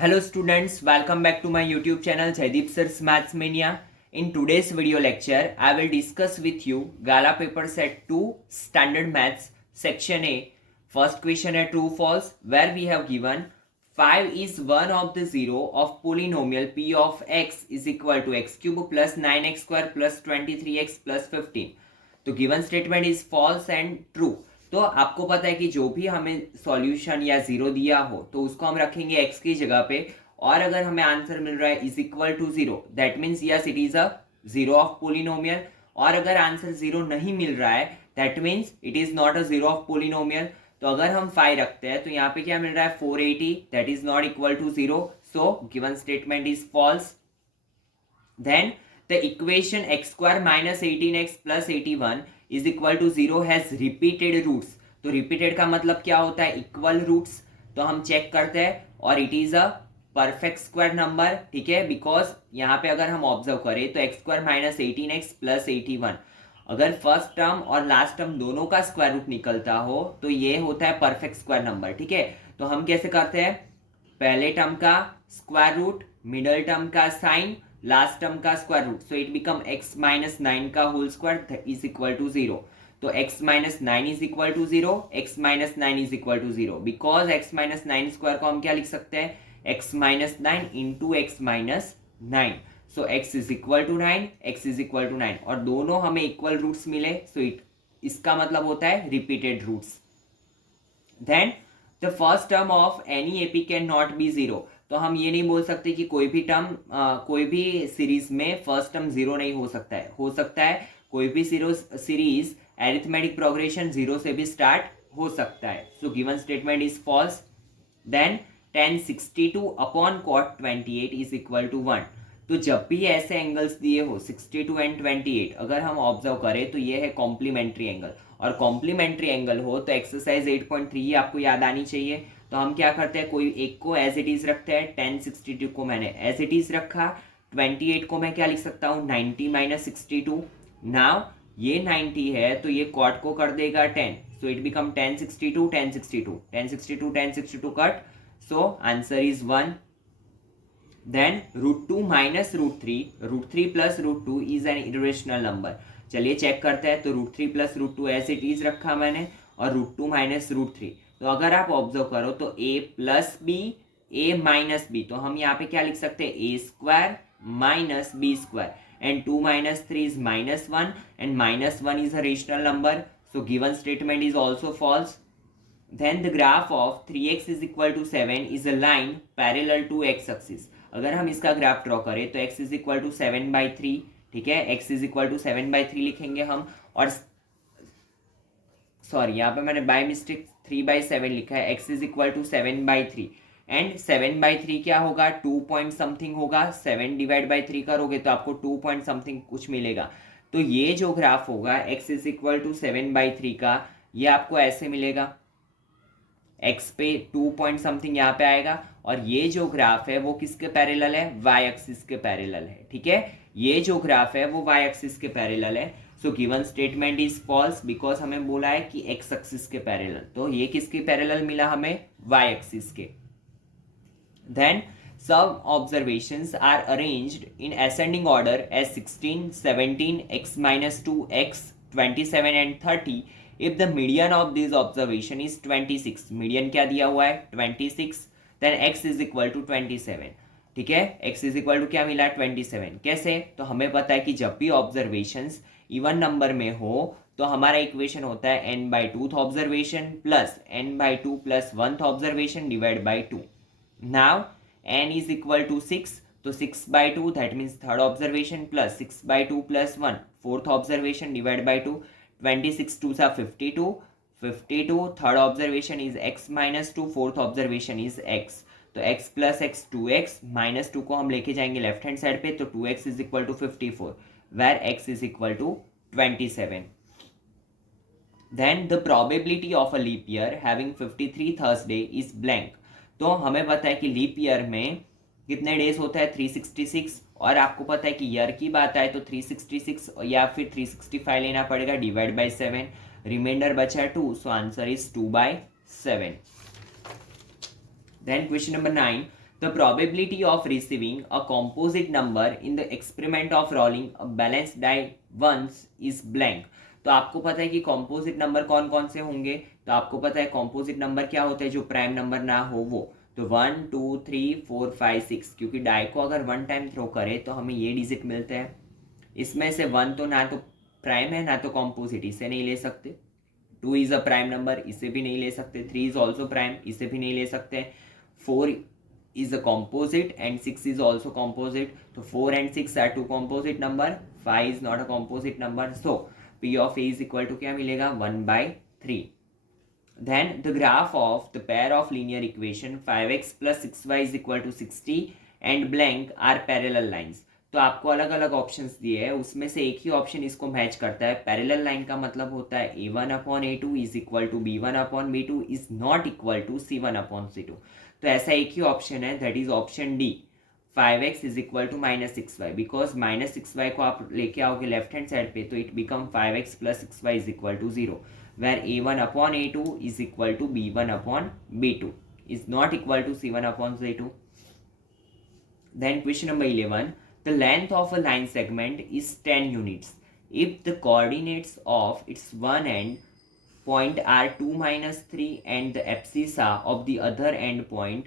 Hello students, welcome back to my YouTube channel Jaideep Sir's Maths Mania. In today's video lecture, I will discuss with you Gala paper set 2 standard maths section A. First question है true false where we have given 5 is one of the zero of polynomial p of x is equal to x cube plus 9x square plus 23x plus 15. तो given statement is false and true. तो आपको पता है कि जो भी हमें solution या जीरो दिया हो तो उसको हम रखेंगे एक्स की जगह पे, और अगर हमें आंसर मिल रहा है is equal to zero that means yes it is a zero of polynomial, और अगर आंसर जीरो नहीं मिल रहा है that means it is not a zero of polynomial. तो अगर हम 5 रखते हैं तो यहाँ पे क्या मिल रहा है 480 that is not equal to zero, so given statement is false. Then the equation x square minus 18x plus 81 is equal to 0 has repeated roots. तो repeated का मतलब क्या होता है इक्वल रूट्स. तो हम चेक करते हैं और it is a perfect square number. ठीक है, बिकॉज यहाँ पे अगर हम ऑब्जर्व करें तो x square minus 18x plus 81 अगर फर्स्ट टर्म और लास्ट टर्म दोनों का स्क्वायर रूट निकलता हो तो ये होता है परफेक्ट स्क्वायर नंबर. ठीक है, तो हम कैसे करते हैं, पहले टर्म का स्क्वायर रूट, मिडल टर्म का साइन, लास्ट टर्म का square root, so it become x minus 9 का whole square is equal to zero. तो x minus 9 is equal to zero, x minus 9 is equal to zero because x minus 9 square को हम क्या लिख सकते हैं x minus 9 into x minus 9. So x is equal to 9, x is equal to 9 और दोनों हमें इक्वल रूट्स मिले, सो इसका मतलब होता है repeated roots. Then the first term of any AP can not be zero. तो हम ये नहीं बोल सकते कि कोई भी टर्म कोई भी सीरीज में फर्स्ट टर्म जीरो नहीं हो सकता है. हो सकता है कोई भी सीरीज एरिथमेटिक प्रोग्रेशन जीरो से भी स्टार्ट हो सकता है. So given statement is false. Then tan 62 upon cot 28 is equal to 1. तो जब भी ऐसे एंगल्स दिए हो 62 एंड 28 अगर हम ऑब्जर्व करें तो ये है कॉम्प्लीमेंट्री एंगल, और कॉम्प्लीमेंट्री एंगल हो तो एक्सरसाइज 8.3 आपको याद आनी चाहिए. तो हम क्या करते हैं, कोई एक को एज इट इज रखते हैं. tan 62 को मैंने एज इट इज रखा, 28 को मैं क्या लिख सकता हूँ 90 माइनस 62. नाउ ये 90 है तो ये कॉट को कर देगा 10, सो it become tan 62 tan 62 tan 62 tan 62 cut, so answer is 1. Then root 2 minus root 3 plus root 2 is an irrational number. चलिए चेक करते हैं. तो root 3 plus root 2 as it is रखा मैंने, और root 2 minus root 3. तो अगर आप ऑब्जर्व करो तो a plus b a minus b, तो हम यहाँ पे क्या लिख सकते हैं a square minus b square, and 2 minus 3 is minus 1 and minus 1 is a rational number. So given statement is also false. Then the graph of 3x is equal to 7 is a line parallel to x axis. अगर हम इसका graph draw करें तो x is equal to 7/3. ठीक है, x is equal to 7/3 लिखेंगे हम, और सॉरी यहाँ पे मैंने बाय मिस्टेक 3/7 लिखा है. x is equal to 7/3 and 7/3 क्या होगा 2 पॉइंट समथिंग होगा. 7 डिवाइड बाई 3 करोगे तो आपको 2 पॉइंट समथिंग कुछ मिलेगा. तो ये जो ग्राफ होगा x इज इक्वल टू 7/3 का, ये आपको ऐसे मिलेगा. x पे 2 पॉइंट समथिंग यहाँ पे आएगा, और ये जो ग्राफ है वो किसके पैरेलल है, y एक्सिस के पैरेलल है. ठीक है, ये जो ग्राफ है वो y एक्सिस के पैरेलल है. So given statement is false because हमें बोला है कि x एक्सिस के पैरेलल, तो ये किसके पैरेलल मिला हमें y एक्सिस के. Then some observations are arranged in ascending order as 16, 17, x minus 2, x, 27 and 30 if the median of these observation is 26. median क्या दिया हुआ है 26, then x is equal to 27. ठीक है, x is equal to क्या मिला 27. कैसे, तो हमें पता है कि जब भी ऑब्जर्वेशंस इवन नंबर में हो तो हमारा इक्वेशन होता है n/2th observation plus n/2 plus 1th observation divide by 2. Now n is equal to 6, तो 6/2 that means third observation plus 6/2 plus 1 fourth observation divided by 2. 26 2s are 52, 52 third observation is x minus 2, fourth observation is x. तो x plus x 2x minus 2 को हम लेके जाएंगे left hand side पे, तो 2x is equal to 54 where x is equal to 27. Then the probability of a leap year having 53 Thursday is blank. तो हमें पता है कि लीप ईयर में कितने डेज होता है 366, और आपको पता है कि ईयर की बात आए तो 366 या फिर 365 लेना पड़ेगा डिवाइड बाई 7. रिमाइंडर बचा है 2, so answer is 2/7. Then question number 9, The probability of receiving a composite number in the experiment of rolling a balanced die once is blank. तो आपको पता है कि कॉम्पोजिट नंबर कौन कौन से होंगे, तो आपको पता है कॉम्पोजिट नंबर क्या होता है जो प्राइम नंबर ना हो वो, तो 1 2 3 4 5 6, क्योंकि डाई को अगर वन टाइम थ्रो करे तो हमें ये डिजिट मिलते हैं। इसमें से 1 तो ना तो प्राइम है ना तो कॉम्पोजिट, इसे नहीं ले सकते। 2 इज अ प्राइम नंबर, इसे भी नहीं ले सकते। 3 इज ऑल्सो प्राइम, इसे भी नहीं ले सकते। 4 is a composite and 6 is also composite, so 4 and 6 are two composite number, 5 is not a composite number, so p of a is equal to क्या मिलेगा 1/3. Then the graph of the pair of linear equation 5x plus 6y is equal to 60 and blank are parallel lines. तो आपको अलग अलग options दिए हैं, उसमें से एक ही ऑप्शन इसको मैच करता है। पैरेलल लाइन का मतलब होता है a1/a2 is equal to b1/b2 is not equal to c1/c2। तो ऐसा एक ही ऑप्शन है, that is option D, 5x is equal to -6y, because -6y को आप लेके आओगे लेफ्ट हैंड साइड पे तो it become 5x plus 6y is equal to 0, where a1/a2 is equal to b1/b2 is not equal to c1/c2. Then question number 11, the length of a line segment is 10 units if the coordinates of its one end point are 2 minus 3 and the abscissa of the other end point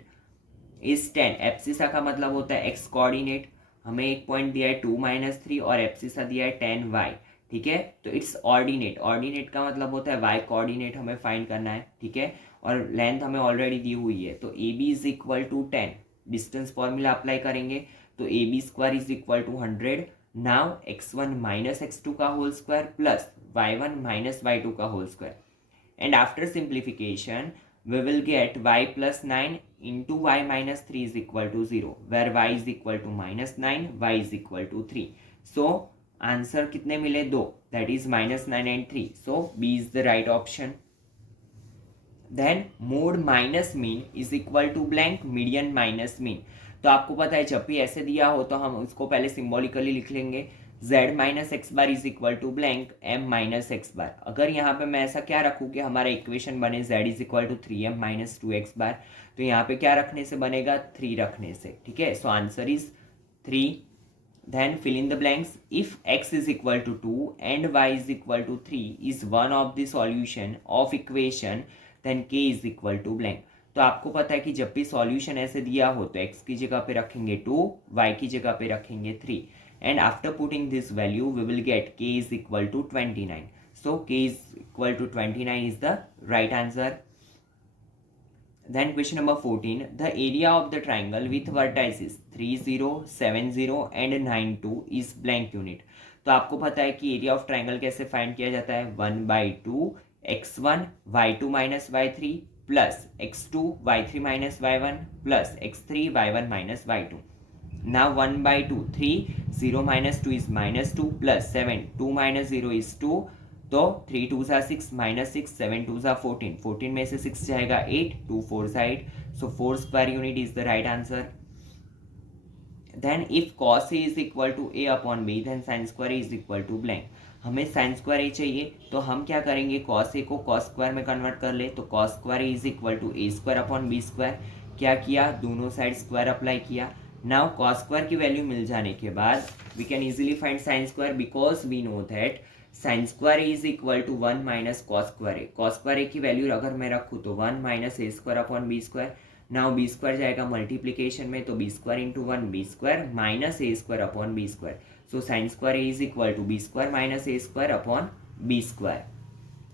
is 10. Abscissa का मतलब होता है x coordinate, हमें एक point दिया है 2 minus 3 और abscissa दिया है 10y, ठीक है। तो इट्स ऑर्डिनेट, ऑर्डिनेट का मतलब होता है y कोऑर्डिनेट हमें फाइंड करना है, ठीक है। और लेंथ हमें ऑलरेडी दी हुई है, तो A B is equal to 10, distance formula apply करेंगे तो A B square is equal to 100। Now x1 minus x2 का whole square plus y1 minus y2 का whole square, and after simplification we will get y plus 9 into y minus 3 is equal to 0, where y is equal to -9, y is equal to 3. So answer कितने मिले, 2, that is -9 and 3, so B is the right option. Then mode minus mean is equal to blank median minus mean. तो आपको पता है जब भी ऐसे दिया हो तो हम उसको पहले सिम्बॉलिकली लिख लेंगे, z minus x bar is equal to blank m minus x bar. अगर यहाँ पे मैं ऐसा क्या रखूँ कि हमारा इक्वेशन बने z is equal to 3m minus 2x bar, तो यहाँ पे क्या रखने से बनेगा, 3 रखने से, ठीक है। सो answer is 3. Then fill in the blanks. If x is equal to 2 and y is equal to 3 is one of the solution of equation, then k is equal to blank. तो आपको पता है कि जब भी सॉल्यूशन ऐसे दिया हो तो x की जगह पे रखेंगे 2, y की जगह पे रखेंगे 3, and after putting this value we will get k is equal to 29. So k is equal to 29 is the right answer. Then question number 14, the area of the triangle with vertices 3 0 7 0 and 9 2 is blank unit. तो आपको पता है कि area of triangle कैसे find किया जाता है, 1/2 x1 y2 minus y3 plus x2 y3 minus y1 plus x3 y1 minus y2. Now 1/2, 3, 0 minus 2 is -2 plus 7, 2 minus 0 is 2, तो 3 2s are 6 minus 6, 7 2s are 14, 14 में से 6 जाएगा 8, 2 4s are 8, so 4 square unit is the right answer. Then if cos a is equal to a upon b then sin square a is equal to blank. हमें sin square a चाहिए तो हम क्या करेंगे, cos a को cos square में convert कर ले, तो cos square a is equal to a square upon b square. क्या किया, दोनों साइड स्क्वायर अप्लाई किया। नाउ cos स्क्वायर की वैल्यू मिल जाने के बाद we can easily find sin square, because we know that sin square is equal to 1 minus cos square a. cos square a की वैल्यू अगर मैं रखूँ तो 1 माइनस ए square upon B square. Now b square जाएगा multiplication में, तो b square into 1 b square minus A square upon B square. So sine square A is equal to B square minus A square upon B square.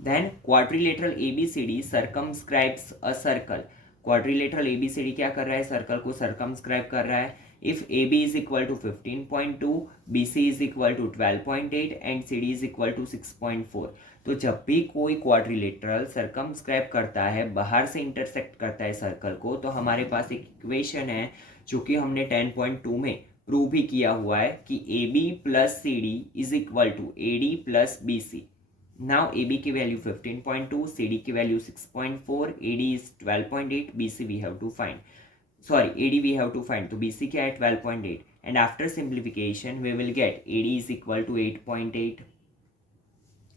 Then quadrilateral ABCD circumscribes a circle. Quadrilateral ABCD क्या कर रहा है, circle को circumscribe कर रहा है. If AB is equal to 15.2, BC is equal to 12.8 and CD is equal to 6.4. तो जब भी कोई क्वाड्रिलेटरल सर्कमस्क्राइब करता है, बाहर से इंटरसेक्ट करता है सर्कल को, तो हमारे पास एक इक्वेशन है जो कि हमने 10.2 में प्रूव भी किया हुआ है कि AB plus CD is equal to AD plus BC. Now AB की वैल्यू 15.2, CD की value 6.4, AD is 12.8, BC we have to find. Sorry, AD we have to find. तो BC क्या है 12.8, and after simplification we will get AD is equal to 8.8.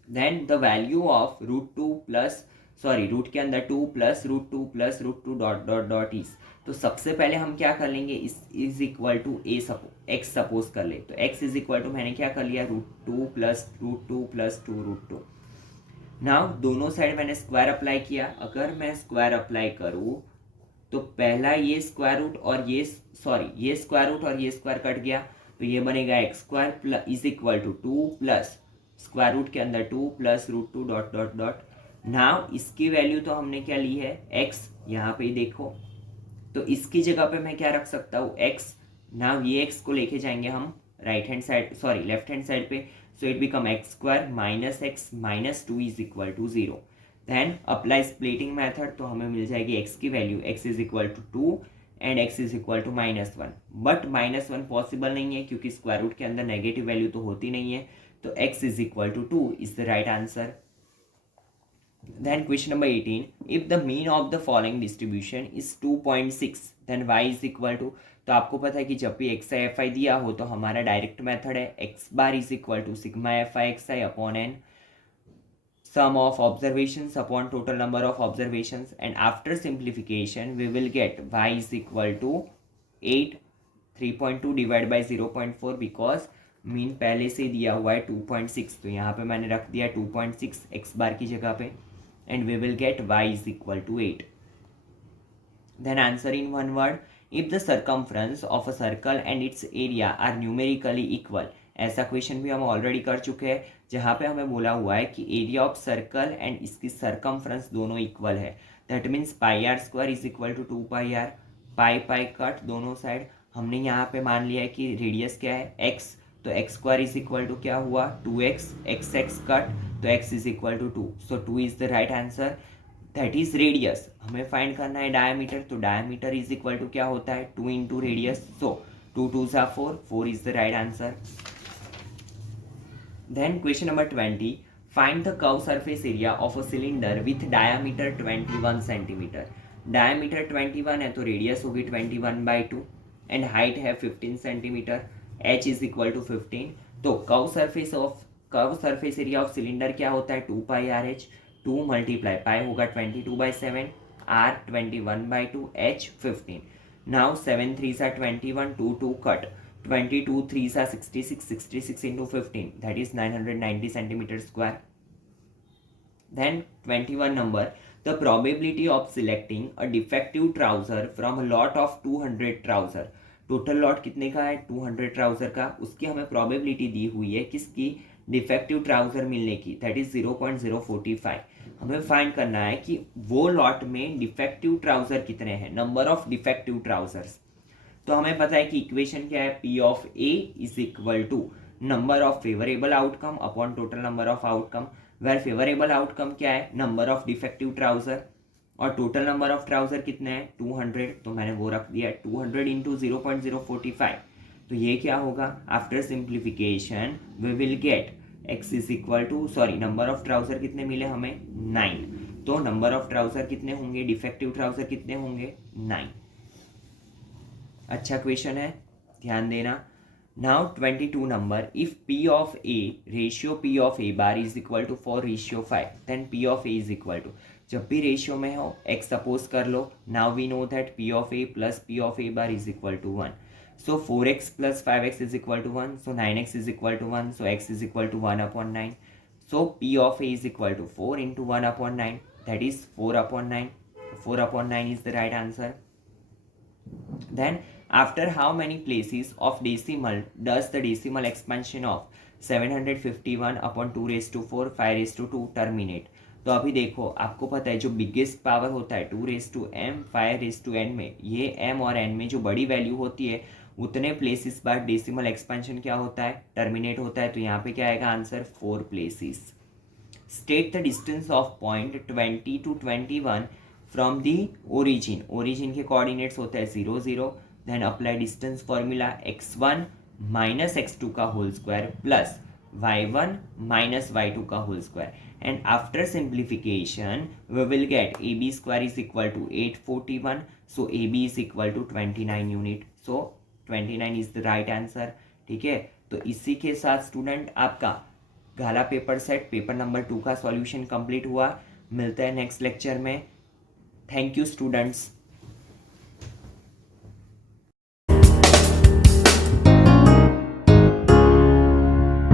Then the value of root 2 plus sorry root के अंदर 2 plus root two dot dot dot is. तो सबसे पहले हम क्या कर लेंगे, is equal to x suppose कर ले, तो एक्स इज इक्वल टू मैंने क्या कर लिया √2 प्लस √2 नाउ दोनों साइड मैंने स्क्वायर अप्लाई किया। अगर मैं स्क्वायर अप्लाई करूँ तो पहला ये स्क्वायर रूट और ये स्क्वायर रूट और ये स्क्वायर कट गया, तो ये बनेगा x square plus is equal to 2 plus square root के अंदर 2 plus √2 dot dot dot. Now इसकी वैल्यू तो हमने क्या ली है एक्स, यहाँ पे देखो, तो इसकी जगह पे मैं क्या रख सकता हूँ एक्स। नाउ ये एक्स को लेके जाएंगे हम लेफ्ट हैंड साइड पे, so it become x square minus x minus 2 is equal to 0। Then apply splitting method, तो हमें मिल जाएगी एक्स की value x is equal to 2 and x is equal to -1। But -1 possible नहीं है क्योंकि square root के अंदर नेगेटिव वैल्यू तो होती नहीं है, तो x is equal to 2 is the right answer. Then question number 18, if the mean of the following distribution is 2.6 then y is equal to, तो आपको पता है कि जब भी एक्स आई एफ आई दिया हो तो हमारा डायरेक्ट मेथड है x bar is equal to sigma f i x i upon n sum of observations upon total number of observations, and after simplification we will get y is equal to 8 3.2 divided by 0.4 because mean पहले से दिया हुआ है 2.6, तो यहाँ पे मैंने रख दिया 2.6 एक्स बार की जगह पे, and we will get y is equal to 8. Then answer in one word, if the circumference of a circle and its area are numerically equal, ऐसा क्वेश्चन भी हम ऑलरेडी कर चुके हैं जहाँ पे हमें बोला हुआ है कि एरिया ऑफ सर्कल एंड इसकी सरकमफ्रेंस दोनों इक्वल है। That means pi r square is equal to 2 pi r, pi cut दोनों साइड। हमने यहाँ पे मान लिया है कि रेडियस क्या है एक्स, तो x square is equal to क्या हुआ 2x, एक्स कट, तो x is equal to 2, so 2 is the right answer. That is radius. हमें फाइंड करना है डायमीटर, तो डायमीटर इज इक्वल टू क्या होता है 2 इंटू रेडियस, सो 2 2 ज़ा 4 is the right answer. Then question number 20, find the curved surface area of a cylinder with diameter 21 centimeter. Diameter 21 है तो रेडियस होगी 21/2 एंड हाइट है 15 centimetre, h is equal to 15। तो curve surface area of cylinder क्या होता है 2 pi r h, 2 multiply pi होगा 22/7, r 21/2, h 15। Now 7 3 21, 2 2 cut, 22 3s are 66 into 15, that is 990 centimeters square. Then 21 number, the probability of selecting a defective trouser from a lot of 200 trouser, total lot कितने का है 200 trouser का, उसकी हमें probability दी हुई है किसकी डिफेक्टिव ट्राउजर मिलने की, दैट इज 0.045। हमें फाइंड करना है कि वो लॉट में डिफेक्टिव ट्राउजर कितने हैं, नंबर ऑफ डिफेक्टिव ट्राउजर्स। तो हमें पता है कि इक्वेशन क्या है P of A is equal to number of favourable outcome upon total number of outcome, where favourable outcome क्या है नंबर ऑफ डिफेक्टिव ट्राउजर और टोटल नंबर ऑफ ट्राउजर कितने हैं 200, तो मैंने वो रख दिया 200 इंटू 0.045। तो ये क्या होगा after simplification we will get x is equal to number of trouser कितने मिले हमें 9, तो नंबर ऑफ ट्राउजर कितने होंगे डिफेक्टिव ट्राउजर कितने होंगे 9। अच्छा क्वेश्चन है, ध्यान देना। Now 22 number, if P of A ratio P of A bar is equal to 4:5, then P of A is equal to, जब भी रेशियो में हो x सपोज कर लो, now we know that P of A plus P of A bar is equal to 1, so 4x plus 5x is equal to 1, so 9x is equal to 1, so x is equal to 1/9, सो P of A is equal to 4 into 1/9, that is 4/9, 4/9 is the right answer. Then after how many places of decimal does the decimal expansion of 751 upon 2 raised to 4 5 raised to 2 terminate? तो अभी देखो आपको पता है जो biggest power होता है 2 raised to m 5 raised to n में, ये m और n में जो बड़ी वैल्यू होती है उतने प्लेसेस बाद डेसिमल एक्सपेंशन क्या होता है टर्मिनेट होता है, तो यहाँ पे क्या आएगा answer 4 places. State the distance of point 20 to 21 from the origin, origin के कोऑर्डिनेट्स होते हैं 0 0, then apply distance formula x1 minus x2 का whole square plus y1 minus y2 का whole square, and after simplification we will get ab square is equal to 841, सो ab is equal to 29 unit, सो 29 is the right answer. ठीक है, तो इसी के साथ स्टूडेंट आपका गाला पेपर सेट पेपर नंबर 2 का सॉल्यूशन कंप्लीट हुआ। मिलते हैं नेक्स्ट लेक्चर में। Thank you students.